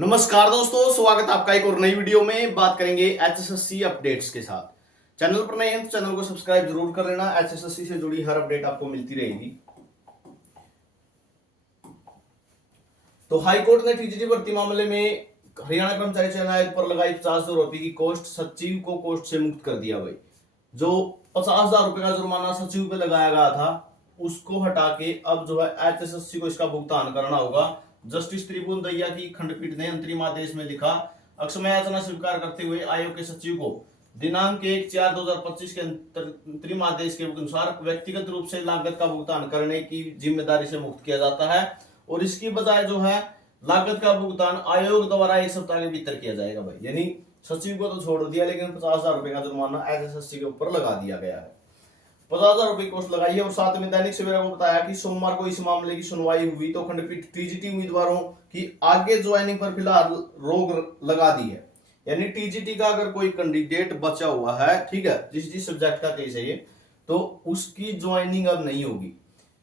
नमस्कार दोस्तों, स्वागत है आपका एक और नई वीडियो में। बात करेंगे एचएसएससी अपडेट्स के साथ। चैनल पर नए हैं तो चैनल को सब्सक्राइब जरूर कर लेना। एचएसएससी से जुड़ी हर अपडेट आपको मिलती रहेगी। तो हाईकोर्ट ने टीजीटी भर्ती मामले में हरियाणा कर्मचारी चयन आयोग पर लगाई 50,000 रुपए की कोस्ट, सचिव को कोस्ट से मुक्त कर दिया। भाई जो 50,000 रुपए का जुर्माना सचिव पे लगाया गया था उसको हटा के अब जो है एचएसएससी को इसका भुगतान करना होगा। जस्टिस त्रिभुवन दहिया की खंडपीठ ने अंतरिम आदेश में लिखा, अक्षमा याचना स्वीकार करते हुए आयोग के सचिव को दिनांक 1/4/2025 के अंतरिम आदेश के अनुसार व्यक्तिगत रूप से लागत का भुगतान करने की जिम्मेदारी से मुक्त किया जाता है और इसकी बजाय जो है लागत का भुगतान आयोग द्वारा 1 सप्ताह के भीतर किया जाएगा। भाई यानी सचिव को तो छोड़ दिया, लेकिन 50,000 रुपए का जुर्माना एचएसएससी के ऊपर लगा दिया गया है। 50,000 रुपए की कोस्ट लगाई है। और साथ में दैनिक सवेरा को बताया कि सोमवार को इस मामले की सुनवाई हुई तो खंडपीठ टीजीटी उम्मीदवारों की आगे ज्वाइनिंग पर फिलहाल रोक लगा दी है। यानी टीजीटी का अगर कोई कैंडिडेट बचा हुआ है, ठीक है, जिस सब्जेक्ट का केस है ये, तो उसकी ज्वाइनिंग अब नहीं होगी।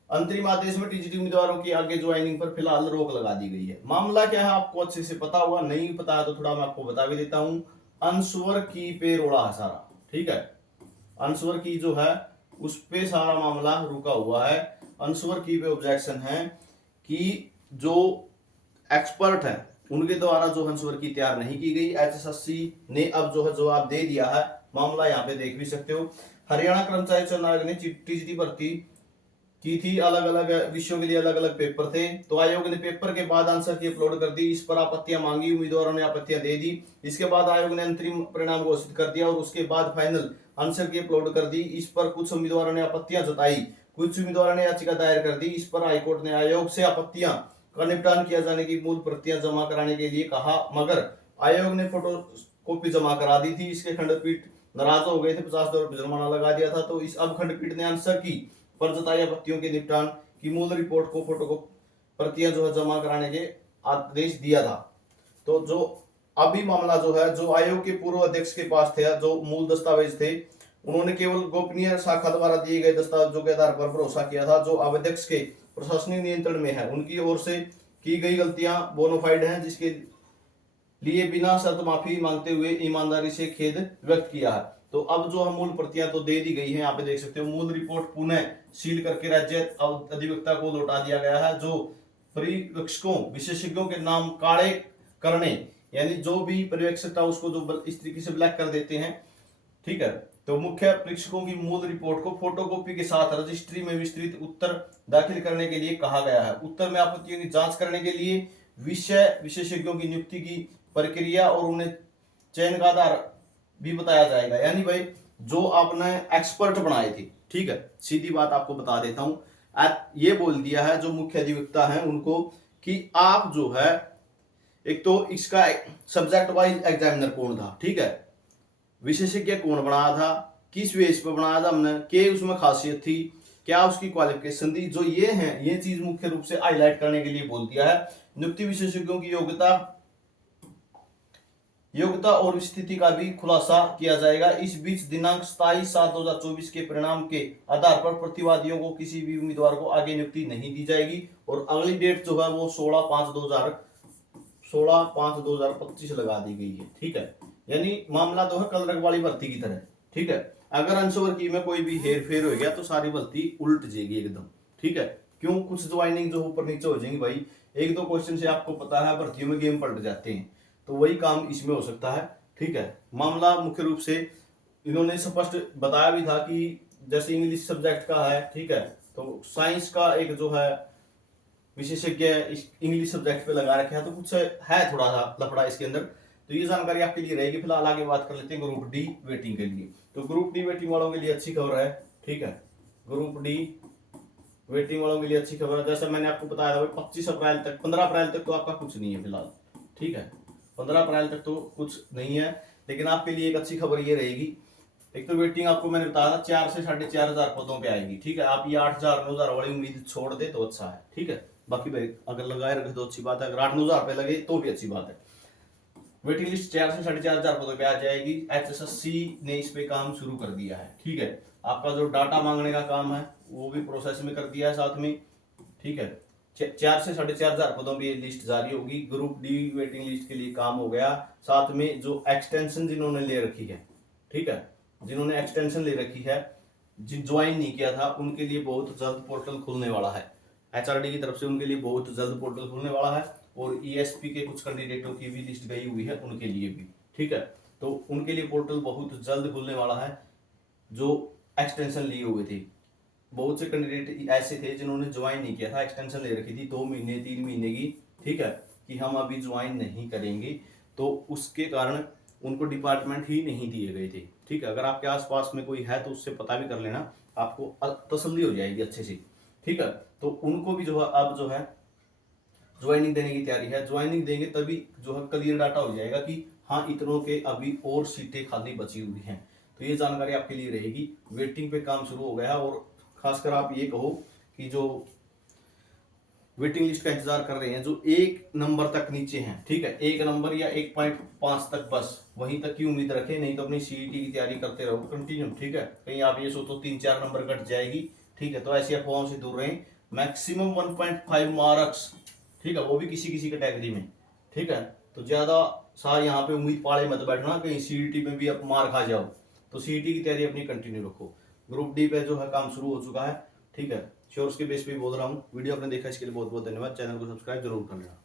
अंतरिम आदेश में टीजीटी उम्मीदवारों की आगे ज्वाइनिंग पर फिलहाल रोक लगा दी गई है। मामला क्या है आपको अच्छे से पता होगा, नहीं पता है तो थोड़ा मैं आपको बता भी देता हूं। अंशवर की पे रोड़ा है सारा, ठीक है। अंशवर की जो है उस पे सारा मामला रुका हुआ है। अंशवर की पे ऑब्जेक्शन है कि जो एक्सपर्ट है उनके द्वारा जो अंशवर की तैयार नहीं की गई। एचएसएससी ने अब जो है जवाब दे दिया है। मामला यहाँ पे देख भी सकते हो। हरियाणा कर्मचारी चयन आयोग ने टीजीटी भर्ती की थी। अलग अलग विषयों के लिए अलग अलग पेपर थे, तो आयोग ने पेपर के बाद आंसर की अपलोड कर दी। इस पर आपत्तियां मांगी, उम्मीदवारों ने आपत्तियां दे दी। इसके बाद आयोग ने अंतरिम परिणाम घोषित कर दिया और उसके बाद फाइनल आंसर की अपलोड कर दी। इस पर कुछ उम्मीदवारों ने आपत्तियां जताई, कुछ उम्मीदवारों ने याचिका दायर कर दी। इस पर हाईकोर्ट ने आयोग से आपत्तियां का निपटान किया जाने की मूल प्रतियां जमा कराने के लिए कहा, मगर आयोग ने फोटो कॉपी जमा करा दी थी। इसके खंडपीठ नाराज हो गए थे, 50,000 रुपये जुर्माना लगा दिया था। तो इस अब खंडपीठ ने आंसर की पर जताई आपत्तियों के निपटान की मूल रिपोर्ट को फोटो प्रतियां जो है जमा कराने के आदेश दिया था। तो जो अभी मामला जो है, जो आयोग के पूर्व अध्यक्ष के पास थे, जो मूल दस्तावेज थे, उन्होंने केवल गोपनीय शाखा द्वारा दिए गए दस्तावेजों के आधार पर भरोसा किया था। जो अब अध्यक्ष के प्रशासनिक नियंत्रण में है, उनकी ओर से की गई गलतियां बोनाफाइड हैं, जिसके लिए बिना शर्त माफी मांगते हुए ईमानदारी से खेद व्यक्त किया है। तो अब जो हम मूल प्रतियां तो दे दी गई हैं, यहाँ पे देख सकते हो। मूल रिपोर्ट पुनः सील करके राज्य अधिवक्ता को लौटा दिया गया है। जो पर्यवेक्षकों विशेषज्ञों के नाम काले करने, यानी जो भी पर्यवेक्षक था उसको जो इस तरीके से ब्लैक कर देते हैं, ठीक है। तो मुख्य परीक्षकों की मूल रिपोर्ट को फोटोकॉपी के साथ रजिस्ट्री में विस्तृत उत्तर दाखिल करने के लिए कहा गया है। उत्तर में आपत्तियों की जांच करने के लिए विषय विशेषज्ञों की नियुक्ति की प्रक्रिया और उन्हें चयन का आधार भी बताया जाएगा। यानी भाई जो आपने एक्सपर्ट बनाए थे, ठीक है, सीधी बात आपको बता देता हूं, ये बोल दिया है जो मुख्य अधिवक्ता हैं उनको कि आप जो है, एक तो इसका सब्जेक्ट वाइज एग्जामिनर कौन था, ठीक है, विशेषज्ञ कौन बनाया था, किस बेस पर बनाया था हमने, क्या उसमें खासियत थी, क्या उसकी क्वालिफिकेशन थी, जो ये है, ये चीज मुख्य रूप से हाईलाइट करने के लिए बोल दिया है। नियुक्ति विशेषज्ञों की योग्यता और स्थिति का भी खुलासा किया जाएगा। इस बीच दिनांक 27/7/2024 के परिणाम के आधार पर प्रतिवादियों को किसी भी उम्मीदवार को आगे नियुक्ति नहीं दी जाएगी और अगली डेट जो है वो 16/5/2025 लगा दी गई है, ठीक है। यानी मामला तो है कल वाली भर्ती की तरह, ठीक है। अगर अंशवर की में कोई भी हेर फेर हो गया तो सारी भर्ती उल्ट जाएगी एकदम, ठीक है। क्यों? कुछ ज्वाइनिंग जो ऊपर नीचे हो जाएंगी भाई। एक दो क्वेश्चन से आपको पता है भर्तियों में गेम पलट जाते हैं, तो वही काम इसमें हो सकता है, ठीक है। मामला मुख्य रूप से इन्होंने स्पष्ट बताया भी था कि जैसे इंग्लिश सब्जेक्ट का है, ठीक है, तो साइंस का एक जो है विशेषज्ञ इंग्लिश सब्जेक्ट पे लगा रखे हैं, तो कुछ है थोड़ा सा लफड़ा इसके अंदर। तो ये जानकारी आपके लिए रहेगी। फिलहाल आगे बात कर लेते हैं ग्रुप डी वेटिंग के लिए। तो ग्रुप डी वेटिंग वालों के लिए अच्छी खबर है, ठीक है। ग्रुप डी वेटिंग वालों के लिए अच्छी खबर है। जैसा मैंने आपको बताया था 25 अप्रैल तक, 15 अप्रैल तक तो आपका कुछ नहीं है फिलहाल, ठीक है। 15 अप्रैल तक तो कुछ नहीं है, लेकिन आपके लिए एक अच्छी खबर ये रहेगी। एक तो वेटिंग आपको मैंने बताया था 4 से 4,500 पदों पे आएगी, ठीक है। आप ये 8,000 9,000 वाली उम्मीद छोड़ दे तो अच्छा है, ठीक है। बाकी भाई अगर लगाए रखे तो अच्छी बात है, अगर 8-9,000 पे लगे तो भी अच्छी बात है। वेटिंग लिस्ट 4 से 4,500 पदों पे आ जाएगी। एचएसएससी ने इस पे काम शुरू कर दिया है, ठीक है। आपका जो डाटा मांगने का काम है वो भी प्रोसेस में कर दिया है साथ में, ठीक है। 4 से 4,500 पदों पर ये लिस्ट जारी होगी। ग्रुप डी वेटिंग लिस्ट के लिए काम हो गया। साथ में जो एक्सटेंशन जिन्होंने ले रखी है, ठीक है, जिन्होंने एक्सटेंशन ले रखी है, जिन ज्वाइन नहीं किया था, उनके लिए बहुत जल्द पोर्टल खुलने वाला है। एचआरडी की तरफ से उनके लिए बहुत जल्द पोर्टल खुलने वाला है। और ईएसपी के कुछ कैंडिडेटों की भी लिस्ट गई हुई है, उनके लिए भी, ठीक है। तो उनके लिए पोर्टल बहुत जल्द खुलने वाला है जो एक्सटेंशन लिए हुए थे। बहुत से कैंडिडेट ऐसे थे जिन्होंने ज्वाइन नहीं किया था, एक्सटेंशन ले रखी थी 2 महीने 3 महीने की, ठीक है, कि हम अभी ज्वाइन नहीं करेंगे, तो उसके कारण उनको डिपार्टमेंट ही नहीं दिए गए थे, ठीक है। अगर आपके आसपास में कोई है तो उससे पता भी कर लेना, आपको तसल्ली हो जाएगी अच्छे से, ठीक है। तो उनको भी जो है अब जो है ज्वाइनिंग देने की तैयारी है। ज्वाइनिंग देंगे तभी जो है क्लियर डाटा हो जाएगा कि हाँ इतनों के अभी और सीटें खाली बची हुई हैं। तो ये जानकारी आपके लिए रहेगी। वेटिंग पे काम शुरू हो गया है और खासकर आप ये कहो कि जो वेटिंग लिस्ट का इंतजार कर रहे हैं, जो 1 नंबर तक नीचे हैं, ठीक है, 1 नंबर या 1.5 तक, बस वहीं तक की उम्मीद रखें, नहीं तो अपनी सीईटी की तैयारी करते रहो कंटिन्यू, ठीक है। कहीं आप ये सोचो 3-4 नंबर घट जाएगी, ठीक है, तो ऐसी अफवाहों से दूर रहें। मैक्सिमम 1.5 मार्क्स, ठीक है, वो भी किसी किसी कैटेगरी में, ठीक है। तो ज्यादा सा यहाँ पे उम्मीद पाले मत बैठना कहीं सीईटी में भी आप मार खा जाओ। तो सीईटी की तैयारी अपनी कंटिन्यू रखो। ग्रुप डी पे जो है काम शुरू हो चुका है, ठीक है, श्योर्स के बेस पे बोल रहा हूँ। वीडियो आपने देखा इसके लिए बहुत बहुत धन्यवाद। चैनल को सब्सक्राइब जरूर कर लेना।